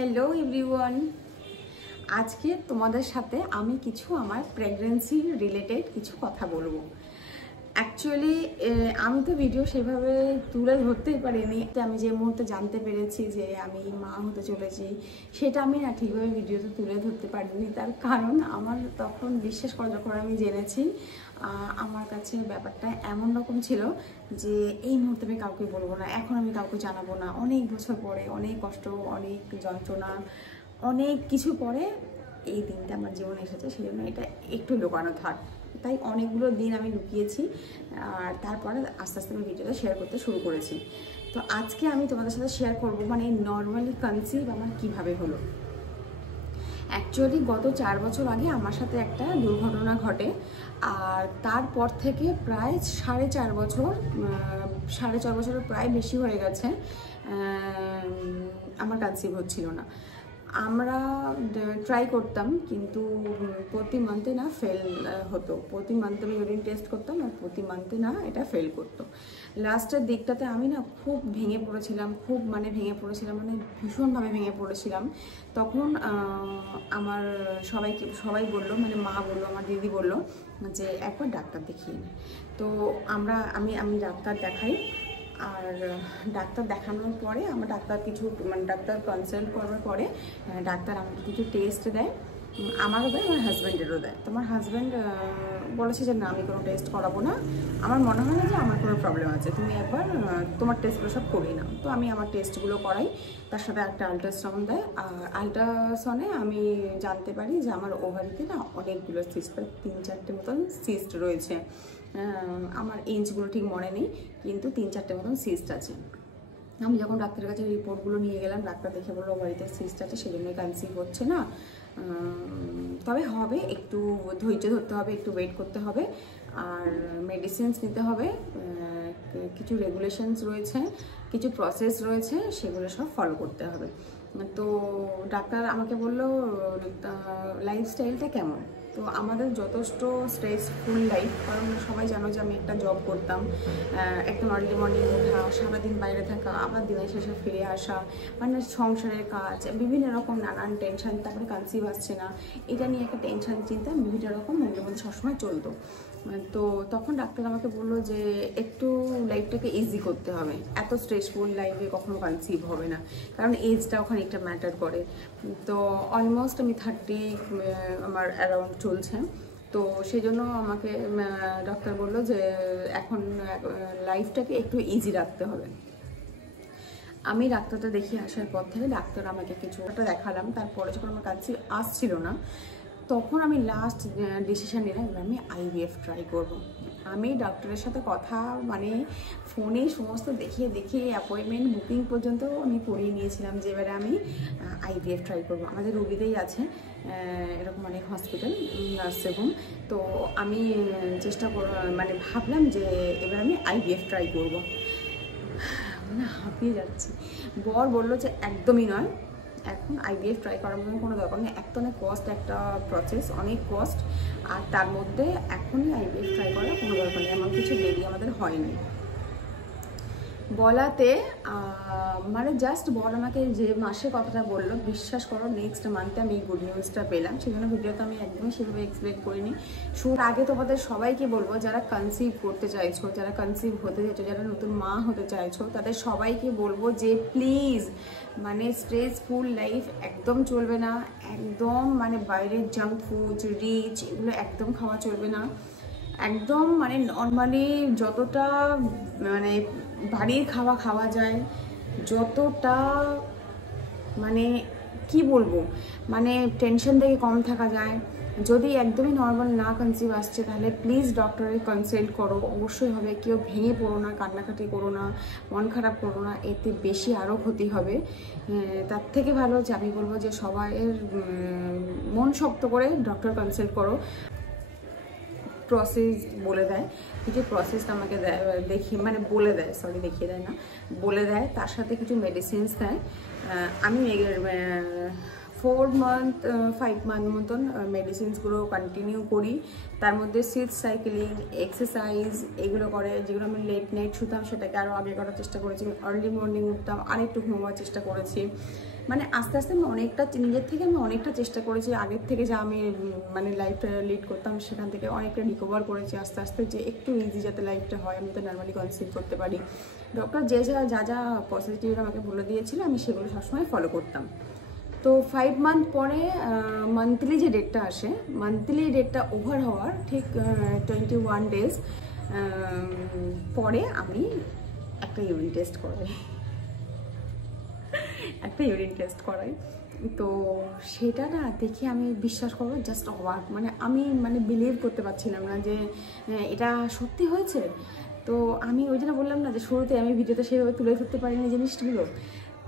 Hello everyone, আজকে তোমাদের সাথে আমি কিছু আমার প্রেগন্যান্সি রিলেটেড কিছু কথা বলবো। অ্যাকচুয়ালি আমি তো ভিডিও সেভাবে তুলে ধরতেই পারিনি। আমি যে মুহূর্তে জানতে পেরেছি যে আমি মা হতে চলেছি, সেটা আমি না ঠিকভাবে ভিডিওতে তুলে ধরতে পারিনি। তার কারণ আমার তখন বিশ্বাস করা, যখন আমি জেনেছি, আমার কাছে ব্যাপারটা এমন রকম ছিল যে এই মুহূর্তে আমি কাউকে বলবো না, এখন আমি কাউকে জানাবো না। অনেক বছর পরে, অনেক কষ্ট, অনেক যন্ত্রণা, অনেক কিছু পরে এই দিনটা আমার জীবনে এসেছে। সেই জন্য এটা একটু লুকানো থাক। তাই অনেকগুলো দিন আমি লুকিয়েছি, আর তারপরে আস্তে আস্তে আমি ভিডিওটা শেয়ার করতে শুরু করেছি। তো আজকে আমি তোমাদের সাথে শেয়ার করবো মানে নর্মালি কনসিভ আমার কিভাবে হলো। অ্যাকচুয়ালি গত 4 বছর আগে আমার সাথে একটা দুর্ঘটনা ঘটে, আর তারপর থেকে প্রায় 4.5 বছর, 4.5 বছরের প্রায় বেশি হয়ে গেছে আমার কনসিভ হচ্ছিল না। আমরা ট্রাই করতাম, কিন্তু প্রতি মান্থে না ফেল হতো। প্রতি মান্থে আমি ইউরিন টেস্ট করতাম, আর প্রতি মান্থে না এটা ফেল করতো। লাস্টের দিকটাতে আমি না খুব ভেঙে পড়েছিলাম, মানে ভীষণভাবে ভেঙে পড়েছিলাম। তখন আমার সবাই বললো, মানে মা বললো, আমার দিদি বললো যে একবার ডাক্তার দেখিয়ে নে। তো আমি ডাক্তার দেখাই, আর ডাক্তার দেখানোর পরে আমার ডাক্তার কনসাল্ট করার পরে ডাক্তার আমাকে কিছু টেস্ট দেয়, আমারও দেয়, আমার হাজব্যান্ডেরও দেয়। তো আমার হাজব্যান্ড বলেছে যে না, আমি কোনো টেস্ট করাবো না, আমার মনে হয় না যে আমার কোনো প্রবলেম আছে, তুমি একবার তোমার টেস্টগুলো সব করিয়ে নাও। তো আমি আমার টেস্টগুলো করাই, তার সাথে একটা আল্ট্রাসাউন্ড দেয়। আর আল্ট্রাসাউন্ডে আমি জানতে পারি যে আমার ওভারিতে না অনেকগুলো সিস্ট, প্রায় 3-4টে মতন সিস্ট রয়েছে। আমার ইঞ্চগুলো ঠিক মনে নেই, কিন্তু 3-4টে মতন সিস্ট আছে। আমি যখন ডাক্তারের কাছে রিপোর্টগুলো নিয়ে গেলাম, ডাক্তার দেখে বললো ওভারিতে সিস্ট আছে, সেই জন্যই কনসিভ হচ্ছে না। তবে হবে, একটু ধৈর্য ধরতে হবে, একটু ওয়েট করতে হবে, আর মেডিসিনস নিতে হবে। কিছু রেগুলেশনস রয়েছে, কিছু প্রসেস রয়েছে, সেগুলো সব ফলো করতে হবে। তো ডাক্তার আমাকে বললো লাইফস্টাইলটা কেমন। তো আমাদের যথেষ্ট স্ট্রেসফুল লাইফ, কারণ সবাই জানো যে আমি একটা জব করতাম। একদম আর্লি মর্নিং ওঠা, সারাদিন বাইরে থাকা, আবার দিনের শেষে ফিরে আসা, মানে সংসারের কাজ, বিভিন্ন রকম নানান টেনশন, তারপরে কনসিভ আসছে না, এটা নিয়ে একটা টেনশন, চিন্তা বিভিন্ন রকম মনের মধ্যে সবসময় চলতো। তো তখন ডাক্তার আমাকে বললো যে একটু লাইফটাকে ইজি করতে হবে, এত স্ট্রেসফুল লাইফে কখনো কনসিভ হবে না, কারণ এজটা ওখানে একটা ম্যাটার করে। তো অলমোস্ট আমি 30 আমার অ্যারাউন্ড চলছে। তো সেই জন্য আমাকে ডক্টর বললো যে এখন লাইফটাকে একটু ইজি রাখতে হবে। আমি ডাক্তারটা দেখিয়ে আসার পর থেকে ডাক্তার আমাকে কিছু একটা দেখালাম, তারপরে যখন আমার কাছে আসছিল না, তখন আমি লাস্ট ডিসিশন নিলাম এবার আমি আইভিএফ ট্রাই করব। আমি ডক্টরের সাথে কথা, মানে ফোনে সমস্ত দেখিয়ে অ্যাপয়েন্টমেন্ট বুকিং পর্যন্ত আমি করিয়ে নিয়েছিলাম যে এবারে আমি আইভিএফ ট্রাই করব। আমাদের রুগীতেই আছে এরকম অনেক হসপিটাল, নার্সিং হোম। তো আমি মানে ভাবলাম যে এবার আমি আইভিএফ ট্রাই করব। মানে হাঁপিয়ে যাচ্ছি। বর বললো যে একদমই নয়, এখন আইভিএফ ট্রাই করার মতো কোনো দরকার নেই, একটা অনেক কস্ট, একটা প্রসেস, অনেক কস্ট, আর তার মধ্যে এখনই আইভিএফ ট্রাই করার কোনো দরকার নেই, এমন কিছু বেবি আমাদের হয়নি বলাতে। মানে জাস্ট বর আমাকে যে মাসে কথাটা বললো, বিশ্বাস করো নেক্সট মান্থে আমি এই গুড নিউজটা পেলাম। সেই জন্য ভিডিওতে আমি একদমই সেভাবে এক্সপ্লেন করিনি। শুরুর আগে তোমাদের সবাইকে বলবো, যারা কনসিভ করতে চাইছো, যারা কনসিভ হতে চাইছো, যারা নতুন মা হতে চাইছো, তাদের সবাইকে বলবো যে প্লিজ, মানে স্ট্রেসফুল লাইফ একদম চলবে না, একদম মানে বাইরের জাঙ্ক ফুড, রিচ, এগুলো একদম খাওয়া চলবে না। একদম মানে নর্মালি যতটা মানে বাড়ির খাওয়া যায়, যতটা মানে কি বলবো, মানে টেনশন থেকে কম থাকা যায়, যদি একদমই নর্মাল না কনসিভ আসছে, তাহলে প্লিজ ডক্টরের কনসাল্ট করো, অবশ্যই হবে। কেউ ভেঙে পড়ো না, কান্নাকাটি করো না, মন খারাপ করো না, এতে বেশি আরও ক্ষতি হবে। তার থেকে ভালো যে আমি বলবো যে সবাইয়ের মন শক্ত করে ডক্টর কনসাল্ট করো। প্রসেস বলে দেয়, কিছু প্রসেসটা আমাকে বলে দেয়, দেখিয়ে দেয় না, বলে দেয়। তার সাথে কিছু মেডিসিনস দেয়। আমি 4 মান্থ 5 মান্থ মতন মেডিসিনসগুলো কন্টিনিউ করি। তার মধ্যে সিট সাইকেলিং, এক্সারসাইজ, এগুলো করে। যেগুলো আমি লেট নাইট শুতাম, সেটাকে আরও আগে করার চেষ্টা করেছি। আর্লি মর্নিং উঠতাম, আরেকটু ঘুমাবার চেষ্টা করেছি। মানে আস্তে আস্তে আমি অনেকটা নিজের থেকে আমি অনেকটা চেষ্টা করেছি, আগের থেকে যা আমি মানে লাইফটা লিড করতাম সেখান থেকে অনেকটা রিকভার করেছি আস্তে আস্তে, যে একটু ইজি যাতে লাইফটা হয়, আমি তো নর্মালি কনসিভ করতে পারি। ডক্টর যা যা পজিটিভ আমাকে বলে দিয়েছিল আমি সেগুলো সবসময় ফলো করতাম। তো 5 মান্থ পরে মান্থলি যে ডেটটা আসে, মান্থলি ডেটটা ওভার হওয়ার ঠিক 21 ডেজ পরে আমি একটা ইউরিন টেস্ট করাই। তো সেটা না দেখে আমি বিশ্বাস করবো জাস্ট অবাক, মানে আমি বিলিভ করতে পারছিলাম না যে এটা সত্যি হয়েছে। তো আমি ওই জন্য বললাম না যে শুরুতে আমি ভিডিওতে সেভাবে তুলে ধরতে পারিনি জিনিসগুলো।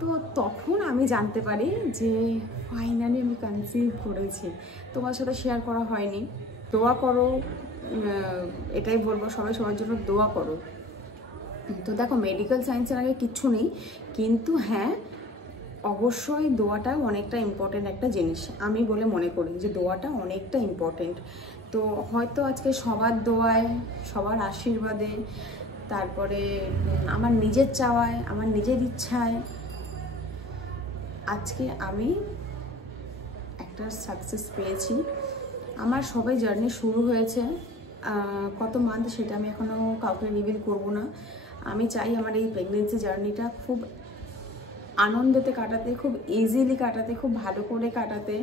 তো তখন আমি জানতে পারি যে ফাইনালি আমি কনসিভ করেছি। তোমার সাথে শেয়ার করা হয়নি। দোয়া করো, এটাই বলবো, সবাই সবার জন্য দোয়া করো। তো দেখো মেডিকেল সায়েন্সের আগে কিচ্ছু নেই, কিন্তু হ্যাঁ অবশ্যই দোয়াটা অনেকটা ইম্পর্টেন্ট একটা জিনিস আমি বলে মনে করি, যে দোয়াটা অনেকটা ইম্পর্টেন্ট। তো হয়তো আজকে সবার দোয়ায়, সবার আশীর্বাদে, তারপরে আমার নিজের চাওয়ায়, আমার নিজের ইচ্ছায় আজকে আমি একটা সাকসেস পেয়েছি। আমার সবাই জার্নি শুরু হয়েছে, কত মান্থ সেটা আমি এখনও কাউকে রিভিল করব না। আমি চাই আমার এই প্রেগনেন্সি জার্নিটা খুব আনন্দতে কাটাতে, খুব ইজিলি কাটাতে, খুব ভালো করে কাটাতে।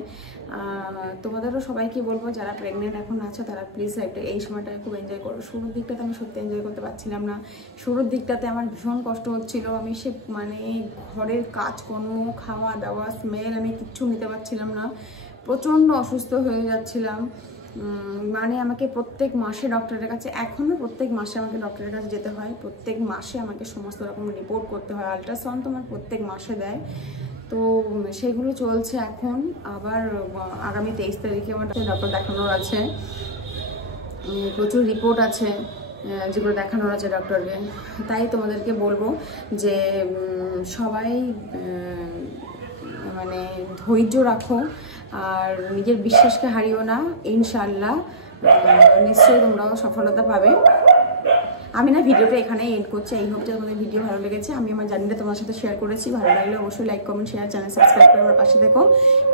তোমাদেরও সবাইকে বলবো যারা প্রেগনেন্ট এখন আছো তারা প্লিজ এই সময়টা খুব এনজয় করো। শুরুর দিকটাতে আমি সত্যি এনজয় করতে পারছিলাম না। শুরুর দিকটাতে আমার ভীষণ কষ্ট হচ্ছিলো। আমি সে ঘরের কাজকর্ম, খাওয়া দাওয়া, স্মেল আমি কিচ্ছু নিতে পারছিলাম না। প্রচণ্ড অসুস্থ হয়ে যাচ্ছিলাম। আমাকে প্রত্যেক মাসে ডক্টরের কাছে, এখনও প্রত্যেক মাসে আমাকে ডক্টরের কাছে যেতে হয়। প্রত্যেক মাসে আমাকে সমস্ত রকম রিপোর্ট করতে হয়। আল্ট্রাসাউন্ড তো আমার প্রত্যেক মাসে দেয়। তো সেগুলো চলছে এখন। আবার আগামী 23 তারিখে আমার ডক্টর দেখানোর আছে। প্রচুর রিপোর্ট আছে যেগুলো দেখানোর আছে ডক্টরকে। তাই তোমাদেরকে বলবো যে সবাই ধৈর্য রাখো আর নিজের বিশ্বাসকে হারিও না। ইনশাআল্লাহ নিশ্চয়ই তোমরাও সফলতা পাবে। আমি ভিডিওটা এখানেই এন্ড করছি। এই হোপ যে তোমাদের ভিডিও ভালো লেগেছে। আমি আমার জার্নিটা তোমার সাথে শেয়ার করেছি। ভালো লাগলে অবশ্যই like, comment, share, channel subscribe করে আমার পাশে দেখো,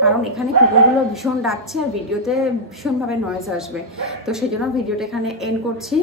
কারণ এখানে কুকুরগুলো ভীষণ ডাকছে আর ভিডিওতে ভীষণভাবে নয়েজ আসবে। তো সেই জন্য ভিডিওটা এখানে এন্ড করছি।